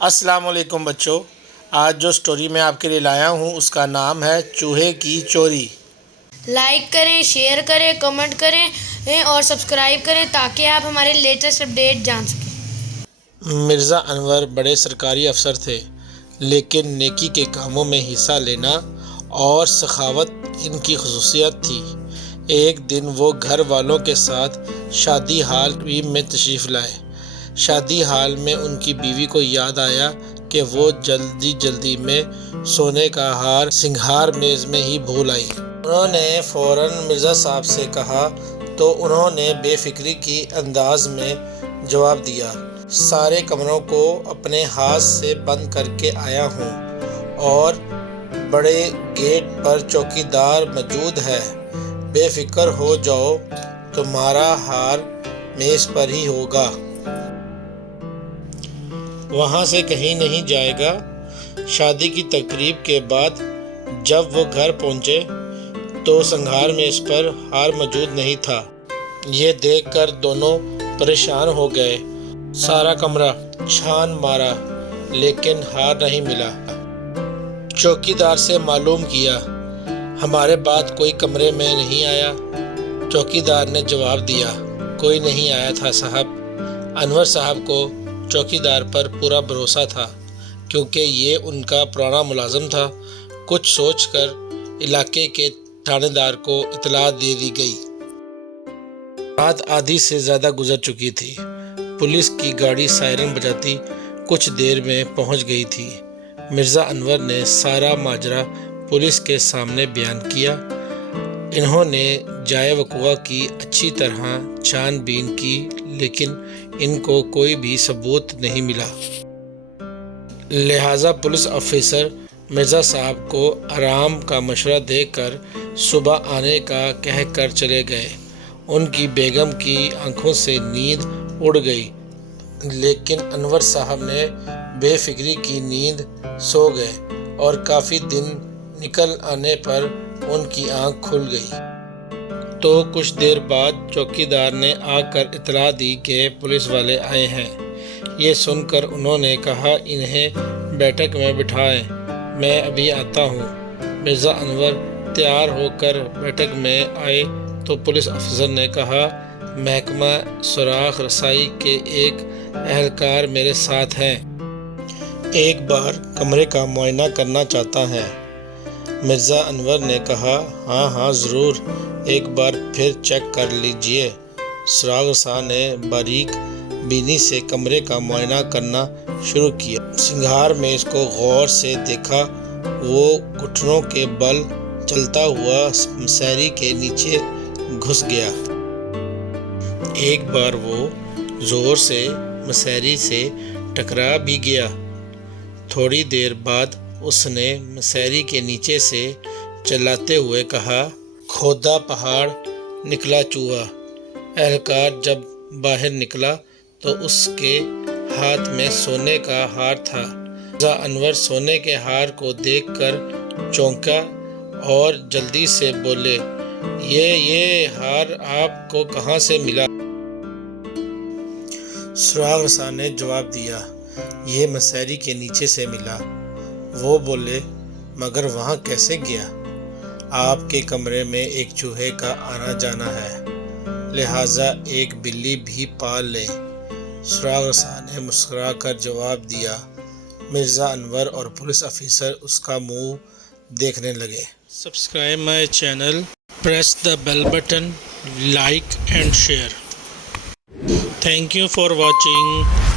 السلام علیکم بچوں، آج جو سٹوری میں آپ کے لیے لایا ہوں اس کا نام ہے چوہے کی چوری۔ لائک کریں، شیئر کریں، کمنٹ کریں اور سبسکرائب کریں تاکہ آپ ہمارے لیٹسٹ اپڈیٹ جان سکیں۔ مرزا انور بڑے سرکاری افسر تھے، لیکن نیکی کے کاموں میں حصہ لینا اور سخاوت ان کی خصوصیت تھی۔ ایک دن وہ گھر والوں کے ساتھ شادی ہال میں تشریف لائے۔ شادی ہال میں ان کی بیوی کو یاد آیا کہ وہ جلدی میں سونے کا ہار سنگھار میز میں ہی بھول آئی۔ انہوں نے فوراً مرزا صاحب سے کہا تو انہوں نے بے فکری کی انداز میں جواب دیا، سارے کمروں کو اپنے ہاتھ سے بند کر کے آیا ہوں اور بڑے گیٹ پر چوکیدار موجود ہے، بے فکر ہو جاؤ، تمہارا ہار میز پر ہی ہوگا، وہاں سے کہیں نہیں جائے گا۔ شادی کی تقریب کے بعد جب وہ گھر پہنچے تو سنگھار میز پر ہار موجود نہیں تھا۔ یہ دیکھ کر دونوں پریشان ہو گئے، سارا کمرہ چھان مارا لیکن ہار نہیں ملا۔ چوکیدار سے معلوم کیا، ہمارے بعد کوئی کمرے میں نہیں آیا؟ چوکیدار نے جواب دیا، کوئی نہیں آیا تھا صاحب۔ انور صاحب کو چوکیدار پر پورا بھروسہ تھا کیونکہ یہ ان کا پرانا ملازم تھا۔ کچھ سوچ کر علاقے کے تھانے دار کو اطلاع دے دی گئی۔ رات آدھی سے زیادہ گزر چکی تھی۔ پولیس کی گاڑی سائرن بجاتی کچھ دیر میں پہنچ گئی تھی۔ مرزا انور نے سارا ماجرا پولیس کے سامنے بیان کیا۔ انہوں نے جائے وقوع کی اچھی طرح چھان بین کی لیکن ان کو کوئی بھی ثبوت نہیں ملا۔ لہٰذا پولیس آفیسر مرزا صاحب کو آرام کا مشورہ دے کر صبح آنے کا کہہ کر چلے گئے۔ ان کی بیگم کی آنکھوں سے نیند اڑ گئی لیکن انور صاحب نے بے فکری کی نیند سو گئے اور کافی دن نکل آنے پر ان کی آنکھ کھل گئی۔ تو کچھ دیر بعد چوکیدار نے آ کر اطلاع دی کہ پولیس والے آئے ہیں۔ یہ سن کر انہوں نے کہا، انہیں بیٹھک میں بٹھائیں، میں ابھی آتا ہوں۔ مرزا انور تیار ہو کر بیٹھک میں آئے تو پولیس افسر نے کہا، محکمہ سراغ رسائی کے ایک اہلکار میرے ساتھ ہیں، ایک بار کمرے کا معائنہ کرنا چاہتا ہے۔ مرزا انور نے کہا، ہاں ضرور، ایک بار پھر چیک کر لیجئے۔ سراغ رساں نے باریک بینی سے کمرے کا معائنہ کرنا شروع کیا۔ سنگھار میز کو غور سے دیکھا، وہ گھٹنوں کے بل چلتا ہوا مسیری کے نیچے گھس گیا۔ ایک بار وہ زور سے مسیری سے ٹکرا بھی گیا۔ تھوڑی دیر بعد اس نے مسیری کے نیچے سے چلاتے ہوئے کہا، کھودا پہاڑ نکلا چوہا۔ اہلکار جب باہر نکلا تو اس کے ہاتھ میں سونے کا ہار تھا۔ مرزا انور سونے کے ہار کو دیکھ کر چونکا اور جلدی سے بولے، یہ ہار آپ کو کہاں سے ملا؟ سراغ رساں نے جواب دیا، یہ مسیری کے نیچے سے ملا۔ وہ بولے، مگر وہاں کیسے گیا؟ آپ کے کمرے میں ایک چوہے کا آنا جانا ہے، لہٰذا ایک بلی بھی پال لیں۔ سراغ رساں نے مسکرا کر جواب دیا۔ مرزا انور اور پولیس آفیسر اس کا منہ دیکھنے لگے۔ Subscribe my channel, press the bell button, like and share. Thank you for watching.